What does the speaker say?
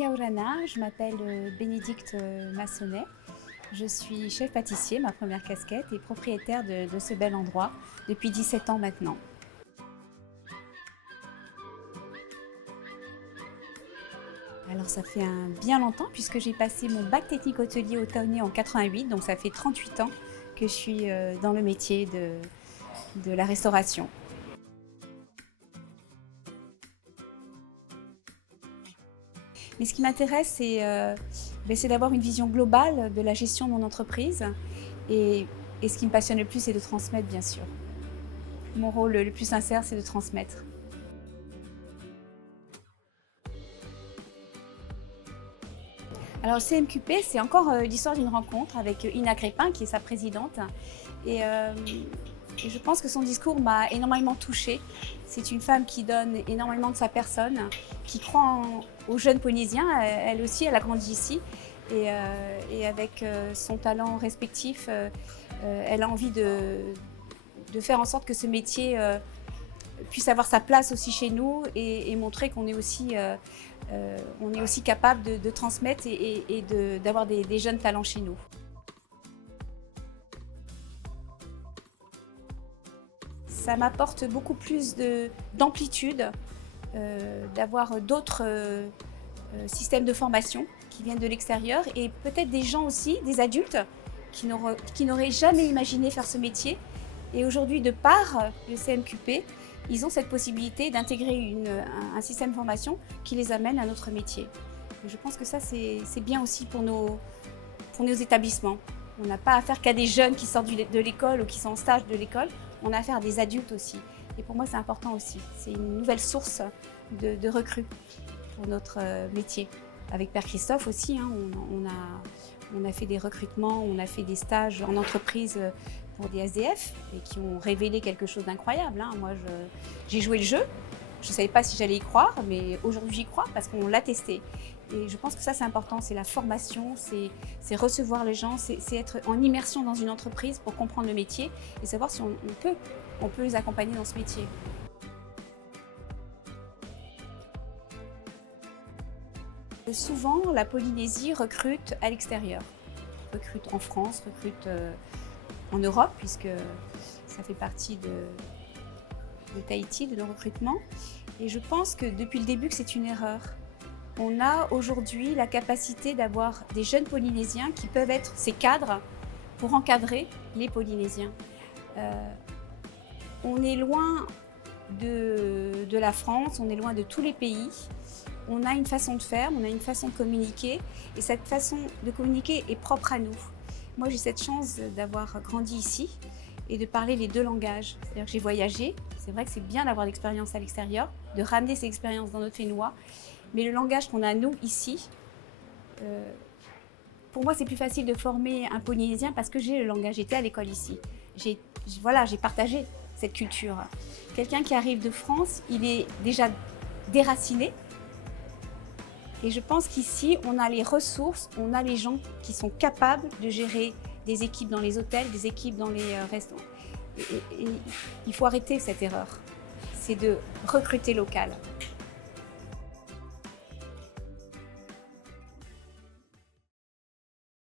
Yaorana, je m'appelle Bénédicte Massonnet. Je suis chef pâtissier, ma première casquette, et propriétaire de ce bel endroit depuis 17 ans maintenant. Alors ça fait bien longtemps puisque j'ai passé mon bac technique hôtelier au Taonnet en 88, donc ça fait 38 ans que je suis dans le métier de la restauration. Mais ce qui m'intéresse, c'est d'avoir une vision globale de la gestion de mon entreprise. Et ce qui me passionne le plus, c'est de transmettre, bien sûr. Mon rôle le plus sincère, c'est de transmettre. Alors, le CMQP, c'est encore l'histoire d'une rencontre avec Ina Crépin, qui est sa présidente. Et je pense que son discours m'a énormément touchée. C'est une femme qui donne énormément de sa personne, qui croit aux jeunes Polynésiens. Elle aussi, elle a grandi ici. Et avec son talent respectif, elle a envie de faire en sorte que ce métier puisse avoir sa place aussi chez nous et montrer qu'on est aussi capable de transmettre et d'avoir des jeunes talents chez nous. Ça m'apporte beaucoup plus d'amplitude, d'avoir d'autres systèmes de formation qui viennent de l'extérieur et peut-être des gens aussi, des adultes, qui n'auraient jamais imaginé faire ce métier. Et aujourd'hui, de par le CMQP, ils ont cette possibilité d'intégrer un système de formation qui les amène à notre métier. Et je pense que ça, c'est bien aussi pour nos établissements. On n'a pas affaire qu'à des jeunes qui sortent de l'école ou qui sont en stage de l'école, on a affaire à des adultes aussi. Et pour moi, c'est important aussi. C'est une nouvelle source de recrues pour notre métier. Avec Père Christophe aussi, hein, on a fait des recrutements, on a fait des stages en entreprise pour des SDF et qui ont révélé quelque chose d'incroyable. Hein. Moi, j'ai joué le jeu. Je ne savais pas si j'allais y croire, mais aujourd'hui, j'y crois parce qu'on l'a testé. Et je pense que ça, c'est important. C'est la formation, c'est recevoir les gens, c'est être en immersion dans une entreprise pour comprendre le métier et savoir si on peut les accompagner dans ce métier. Souvent, la Polynésie recrute à l'extérieur. Recrute en France, recrute en Europe, puisque ça fait partie de Tahiti, de nos recrutements. Et je pense que depuis le début, que c'est une erreur. On a aujourd'hui la capacité d'avoir des jeunes Polynésiens qui peuvent être ces cadres pour encadrer les Polynésiens. On est loin de la France, on est loin de tous les pays. On a une façon de faire, on a une façon de communiquer et cette façon de communiquer est propre à nous. Moi, j'ai cette chance d'avoir grandi ici et de parler les deux langages. C'est-à-dire que j'ai voyagé, c'est vrai que c'est bien d'avoir l'expérience à l'extérieur, de ramener ces expériences dans notre fénois, mais le langage qu'on a nous ici, pour moi, c'est plus facile de former un Polynésien parce que j'ai le langage, j'étais à l'école ici. J'ai partagé cette culture. Quelqu'un qui arrive de France, il est déjà déraciné. Et je pense qu'ici, on a les ressources, on a les gens qui sont capables de gérer des équipes dans les hôtels, des équipes dans les restaurants. Et il faut arrêter cette erreur. C'est de recruter local.